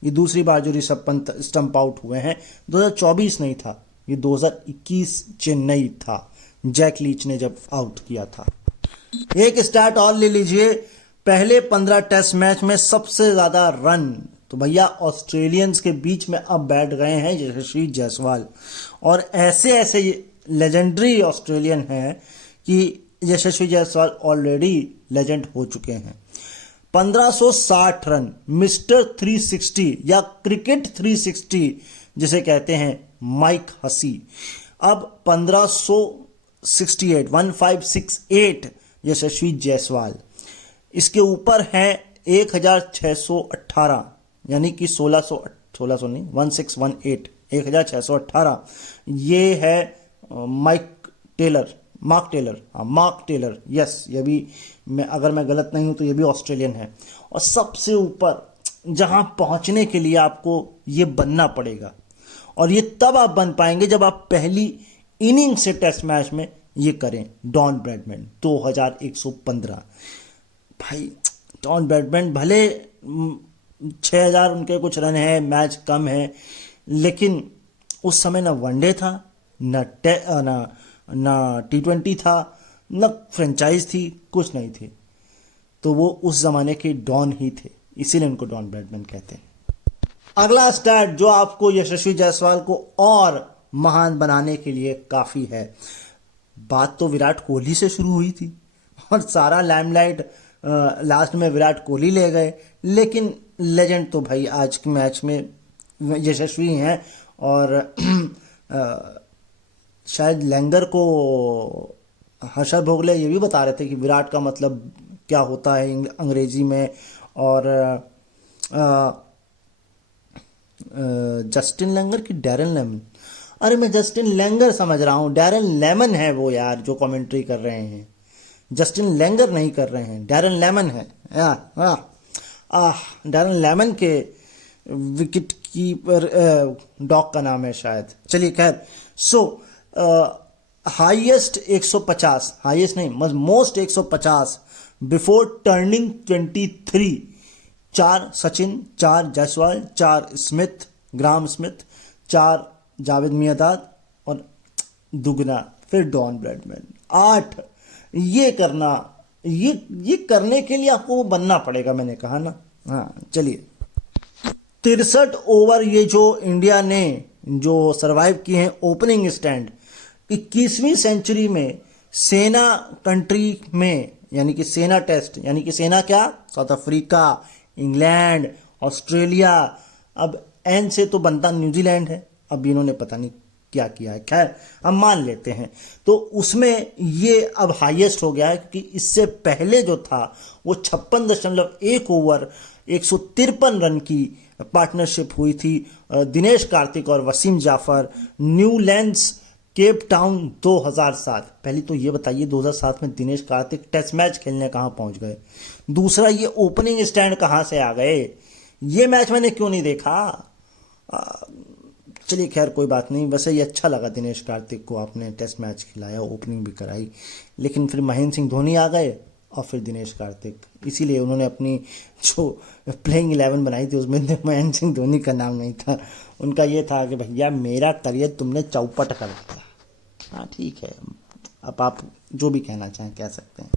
ये दूसरी बार जो ऋषभ पंत स्टंप आउट हुए हैं। 2024 नहीं था, ये 2021 चेन्नई था, जैक लीच ने जब आउट किया था। एक स्टार्ट और ले लीजिए, पहले 15 टेस्ट मैच में सबसे ज्यादा रन तो भैया ऑस्ट्रेलियंस के बीच में अब बैठ गए हैं यशस्वी जायसवाल। और ऐसे ऐसे लेजेंडरी ऑस्ट्रेलियन हैं कि यशस्वी जायसवाल ऑलरेडी लेजेंड हो चुके हैं। 1560 रन, मिस्टर 360 या क्रिकेट 360 जिसे कहते हैं माइक हसी। अब 1568 यशस्वी जायसवाल, इसके ऊपर है 1618 यानी कि 1600 नहीं 1618 1618। ये है मार्क टेलर, यस, ये भी अगर मैं गलत नहीं हूं तो ये भी ऑस्ट्रेलियन है। और सबसे ऊपर जहां पहुंचने के लिए आपको ये बनना पड़ेगा, और ये तब आप बन पाएंगे जब आप पहली इनिंग से टेस्ट मैच में ये करें। Don Bradman 2115। भाई डॉन ब्रैडमैन भले 6000 उनके कुछ रन है, मैच कम है, लेकिन उस समय ना वनडे था, ना T20 था, ना फ्रेंचाइज थी, कुछ नहीं थी। तो वो उस जमाने के डॉन ही थे, इसीलिए उनको डॉन ब्रैडमैन कहते हैं। अगला स्टैट जो आपको यशस्वी जायसवाल को और महान बनाने के लिए काफी है। बात तो विराट कोहली से शुरू हुई थी और सारा लाइमलाइट लास्ट में विराट कोहली ले गए, लेकिन लेजेंड तो भाई आज के मैच में यशस्वी हैं। और शायद लैंगर को हर्षद भोगले ये भी बता रहे थे कि विराट का मतलब क्या होता है अंग्रेजी में। और जस्टिन लैंगर की डैरेन लेमन, अरे मैं जस्टिन लैंगर समझ रहा हूँ, डैरेन लेमन है वो यार जो कमेंट्री कर रहे हैं। जस्टिन लैंगर नहीं कर रहे हैं, डैरेन लेमन है। डैरेन लेमन के विकेट कीपर डॉग का नाम है शायद। चलिए खैर, हाईएस्ट 150, हाईएस्ट नहीं most 150 before turning 23। 4 Sachin, 4 Jaiswal, 4 Smith, Graham Smith, 4 Javed Miandad और दुगना फिर डॉन ब्रैडमैन 8। ये करने के लिए आपको वो बनना पड़ेगा, मैंने कहा ना। हाँ चलिए, 63 ओवर ये जो इंडिया ने जो सरवाइव किए हैं ओपनिंग स्टैंड 21वीं सेंचुरी में सेना कंट्री में, यानी कि सेना टेस्ट, यानी कि सेना क्या, साउथ अफ्रीका, इंग्लैंड, ऑस्ट्रेलिया, अब एन से तो बनता न्यूजीलैंड है, अब इन्होंने पता नहीं क्या किया है, खैर हम मान लेते हैं। तो उसमें ये अब हाईएस्ट हो गया है, क्योंकि इससे पहले जो था वो 56.1 ओवर 153 रन की पार्टनरशिप हुई थी दिनेश कार्तिक और Wasim Jaffer, Newlands Cape Town 2007। पहले तो ये बताइए 2007 में दिनेश कार्तिक टेस्ट मैच खेलने कहाँ पहुंच गए। दूसरा, ये ओपनिंग स्टैंड कहाँ से आ गए, ये मैच मैंने क्यों नहीं देखा। चलिए खैर कोई बात नहीं, वैसे ये अच्छा लगा दिनेश कार्तिक को आपने टेस्ट मैच खिलाया, ओपनिंग भी कराई, लेकिन फिर महेंद्र सिंह धोनी आ गए और फिर दिनेश कार्तिक, इसीलिए उन्होंने अपनी जो प्लेइंग 11 बनाई थी उसमें महेंद्र सिंह धोनी का नाम नहीं था। उनका ये था कि भैया मेरा करियर तुमने चौपट कर दिया। हाँ ठीक है, अब आप जो भी कहना चाहें कह सकते हैं।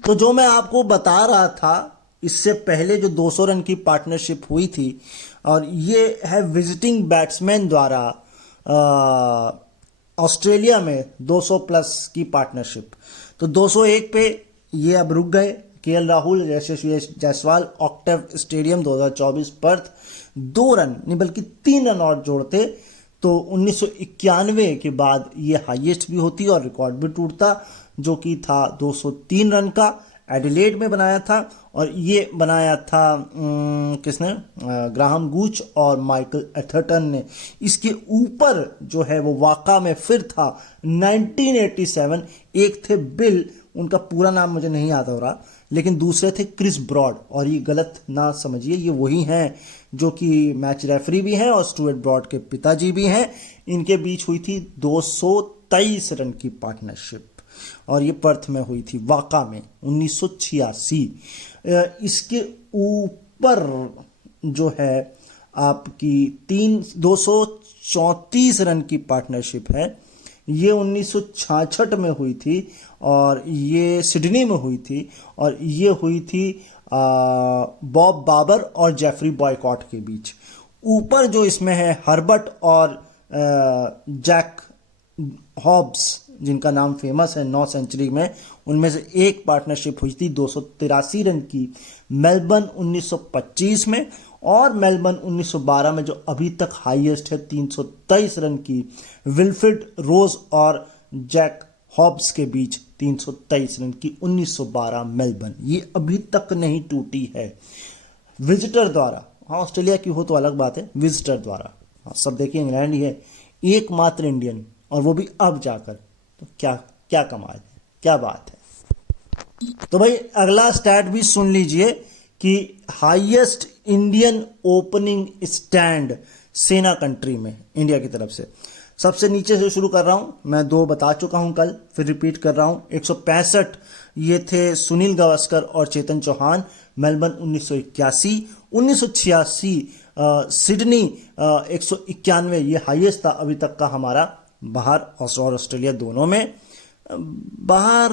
तो जो मैं आपको बता रहा था, इससे पहले जो 200 रन की पार्टनरशिप हुई थी, और ये है विजिटिंग बैट्समैन द्वारा ऑस्ट्रेलिया में 200 प्लस की पार्टनरशिप। तो 201 पे ये अब रुक गए। केएल राहुल, यशस्वी जायसवाल, ऑक्टेव स्टेडियम 2024 पर्थ 2 रन नहीं बल्कि 3 रन और जोड़ते तो 1991 के बाद ये हाईएस्ट भी होती और रिकॉर्ड भी टूटता, जो कि था 203 रन का। एडिलेड में बनाया था, और ये बनाया था किसने, ग्राहम गूच और माइकल एथरटन ने। इसके ऊपर जो है वो वाक़ा में फिर था 1987, एक थे बिल, उनका पूरा नाम मुझे नहीं याद हो रहा, लेकिन दूसरे थे क्रिस ब्रॉड, और ये गलत ना समझिए, ये वही हैं जो कि मैच रेफरी भी हैं और स्टुअर्ट ब्रॉड के पिताजी भी हैं। इनके बीच हुई थी 223 रन की पार्टनरशिप, और ये पर्थ में हुई थी वाक़ा में 1986। इसके ऊपर जो है आपकी 234 रन की पार्टनरशिप है, ये 1966 में हुई थी, और ये सिडनी में हुई थी, और ये हुई थी बॉब बाबर और जेफरी बॉयकॉट के बीच। ऊपर जो इसमें है हर्बर्ट और जैक हॉब्स जिनका नाम फेमस है 9 सेंचुरी में, उनमें से एक पार्टनरशिप हुई थी 283 रन की मेलबर्न 1925 में, और मेलबर्न 1912 में जो अभी तक हाईएस्ट है 323 रन की विल्फ्रेड रोज और जैक हॉब्स के बीच 323 रन की 1912 मेलबर्न, ये अभी तक नहीं टूटी है विजिटर द्वारा। हाँ, ऑस्ट्रेलिया की हो तो अलग बात है, विजिटर द्वारा। हाँ, सब देखिए इंग्लैंड ही है एकमात्र इंडियन, और वो भी अब जाकर, तो क्या क्या कमाल है, क्या बात है। तो भाई अगला स्टैट भी सुन लीजिए कि हाईएस्ट इंडियन ओपनिंग स्टैंड सेना कंट्री में इंडिया की तरफ से। सबसे नीचे से शुरू कर रहा हूं, मैं 2 बता चुका हूं कल, फिर रिपीट कर रहा हूं। 165 ये थे सुनील गावस्कर और चेतन चौहान, मेलबर्न 1981। 1986 सिडनी 191, ये हाईएस्ट था अभी तक का हमारा, बाहर और ऑस्ट्रेलिया दोनों में। बाहर,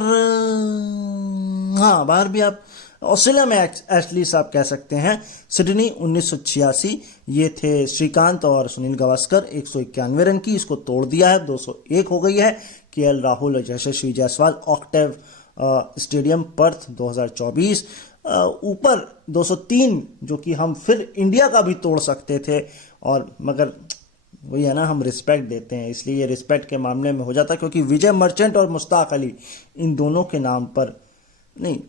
हाँ बाहर भी आप ऑस्ट्रेलिया में एटलीस्ट आप कह सकते हैं। सिडनी 1986, ये थे श्रीकांत और सुनील गावस्कर, 191 रन की, इसको तोड़ दिया है, 201 हो गई है। केएल राहुल और यशस्वी जायसवाल ऑक्टेव स्टेडियम पर्थ 2024, ऊपर 203, जो कि हम फिर इंडिया का भी तोड़ सकते थे, और मगर वही है ना, हम रिस्पेक्ट देते हैं, इसलिए ये रिस्पेक्ट के मामले में हो जाता, क्योंकि विजय मर्चेंट और मुश्ताक अली इन दोनों के नाम पर नहीं,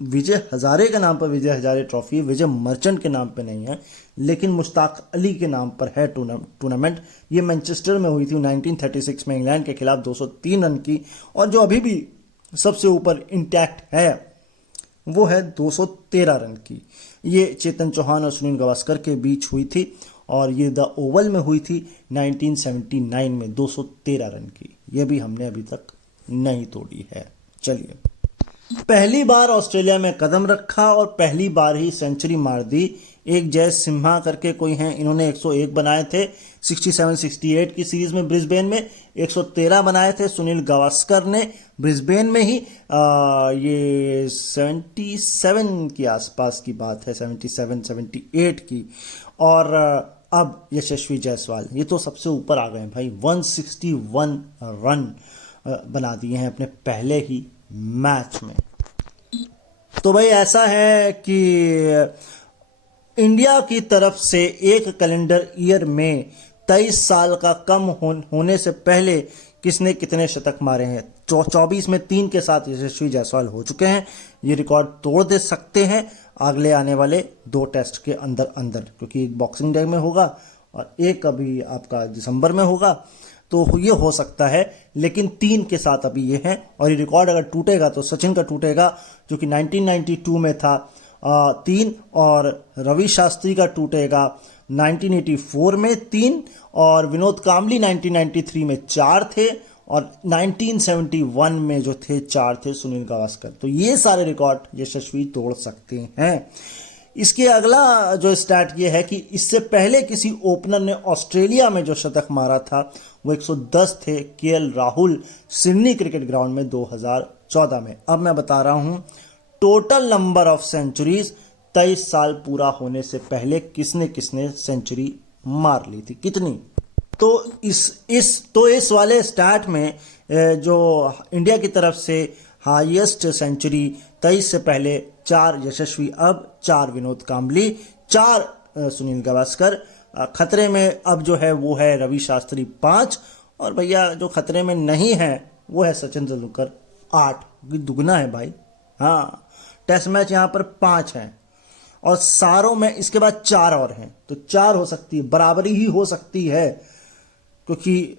विजय हजारे के नाम पर विजय हजारे ट्रॉफी, विजय मर्चेंट के नाम पर नहीं है, लेकिन मुश्ताक अली के नाम पर है टूर्नामेंट। ये मैनचेस्टर में हुई थी 1936 में इंग्लैंड के खिलाफ, 203 रन की, और जो अभी भी सबसे ऊपर इंटैक्ट है वो है 213 रन की। ये चेतन चौहान और सुनील गावस्कर के बीच हुई थी, और ये द ओवल में हुई थी 1979 में 213 रन की। ये भी हमने अभी तक नहीं तोड़ी है। चलिए, पहली बार ऑस्ट्रेलिया में कदम रखा और पहली बार ही सेंचुरी मार दी, एक जय सिम्हा करके कोई हैं, इन्होंने 101 बनाए थे 67-68 की सीरीज में ब्रिस्बेन में, 113 बनाए थे सुनील गावस्कर ने ब्रिस्बेन में ही। ये 77 के आसपास की बात है, 77-78 की। और अब यशस्वी जायसवाल, ये तो सबसे ऊपर आ गए भाई, 161 रन बना दिए हैं अपने पहले ही मैच में। तो भाई ऐसा है कि इंडिया की तरफ से एक कैलेंडर ईयर में 23 साल का कम होने से पहले किसने कितने शतक मारे हैं। 24 में 3 के साथ यशस्वी जायसवाल हो चुके हैं, ये रिकॉर्ड तोड़ दे सकते हैं अगले आने वाले 2 टेस्ट के अंदर, क्योंकि एक बॉक्सिंग डे में होगा और एक अभी आपका दिसंबर में होगा, तो ये हो सकता है। लेकिन 3 के साथ अभी ये हैं, और ये रिकॉर्ड अगर टूटेगा तो सचिन का टूटेगा, जो कि 1992 में था 3, और रवि शास्त्री का टूटेगा 1984 में 3, और विनोद कांबली 1993 में 4 थे, और 1971 में जो थे 4 थे सुनील गावस्कर। तो ये सारे रिकॉर्ड यशस्वी तोड़ सकते हैं। इसके अगला जो स्टैट ये है कि इससे पहले किसी ओपनर ने ऑस्ट्रेलिया में जो शतक मारा था वो 110 थे, KL Rahul, Sydney cricket ground में 2014 में। अब मैं बता रहा हूं टोटल नंबर ऑफ सेंचुरीज 23 साल पूरा होने से पहले किसने किसने सेंचुरी मार ली थी, कितनी। तो इस वाले स्टैट में जो इंडिया की तरफ से हाईएस्ट सेंचुरी 23 से पहले 4 यशस्वी, अब 4 विनोद कांबली, 4 सुनील गावस्कर, खतरे में अब जो है वो है रवि शास्त्री 5, और भैया जो खतरे में नहीं है वो है सचिन तेंदुलकर 8, दुगना है भाई। हाँ, टेस्ट मैच यहाँ पर 5 हैं, और सारों में इसके बाद 4 और हैं, तो 4 हो सकती है, बराबरी ही हो सकती है, क्योंकि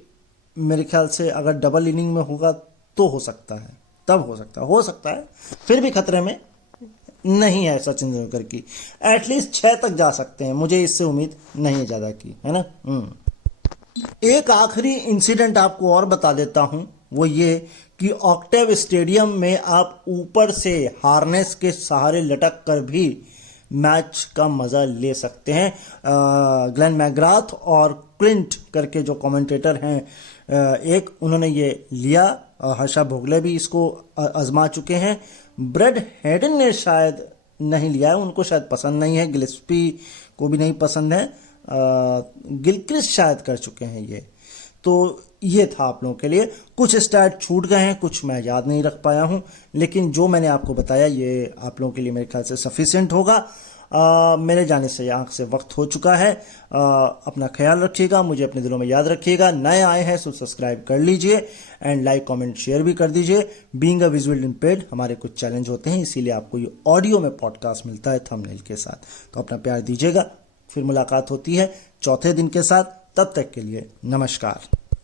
मेरे ख्याल से अगर डबल इनिंग में होगा तो हो सकता है, तब हो सकता है, फिर भी खतरे में नहीं है सचिन तेंदुलकर की। एटलीस्ट 6 तक जा सकते हैं, मुझे इससे उम्मीद नहीं है ज्यादा की, है ना। एक आखिरी इंसिडेंट आपको और बता देता हूं, वो ये कि ऑक्टेव स्टेडियम में आप ऊपर से हार्नेस के सहारे लटक कर भी मैच का मजा ले सकते हैं। ग्लेन मैकग्राथ और क्लिंट करके जो कमेंटेटर हैं, एक उन्होंने ये लिया, हर्षा भोगले भी इसको आजमा चुके हैं, ब्रेड हेडन ने शायद नहीं लिया है, उनको शायद पसंद नहीं है, गिल्स्पी को भी नहीं पसंद है, गिलक्रिस्ट शायद कर चुके हैं ये। तो ये था आप लोगों के लिए। कुछ स्टैट छूट गए हैं, कुछ मैं याद नहीं रख पाया हूं, लेकिन जो मैंने आपको बताया ये आप लोगों के लिए मेरे ख्याल से सफिशिएंट होगा। मेरे जाने से आंख से वक्त हो चुका है। अपना ख्याल रखिएगा, मुझे अपने दिलों में याद रखिएगा। नए आए हैं तो सब्सक्राइब कर लीजिए एंड लाइक कमेंट शेयर भी कर दीजिए। बीइंग अ विजुअल इम्पेयर्ड हमारे कुछ चैलेंज होते हैं, इसीलिए आपको ये ऑडियो में पॉडकास्ट मिलता है थंबनेल के साथ। तो अपना प्यार दीजिएगा। फिर मुलाकात होती है चौथे दिन के साथ। तब तक के लिए नमस्कार।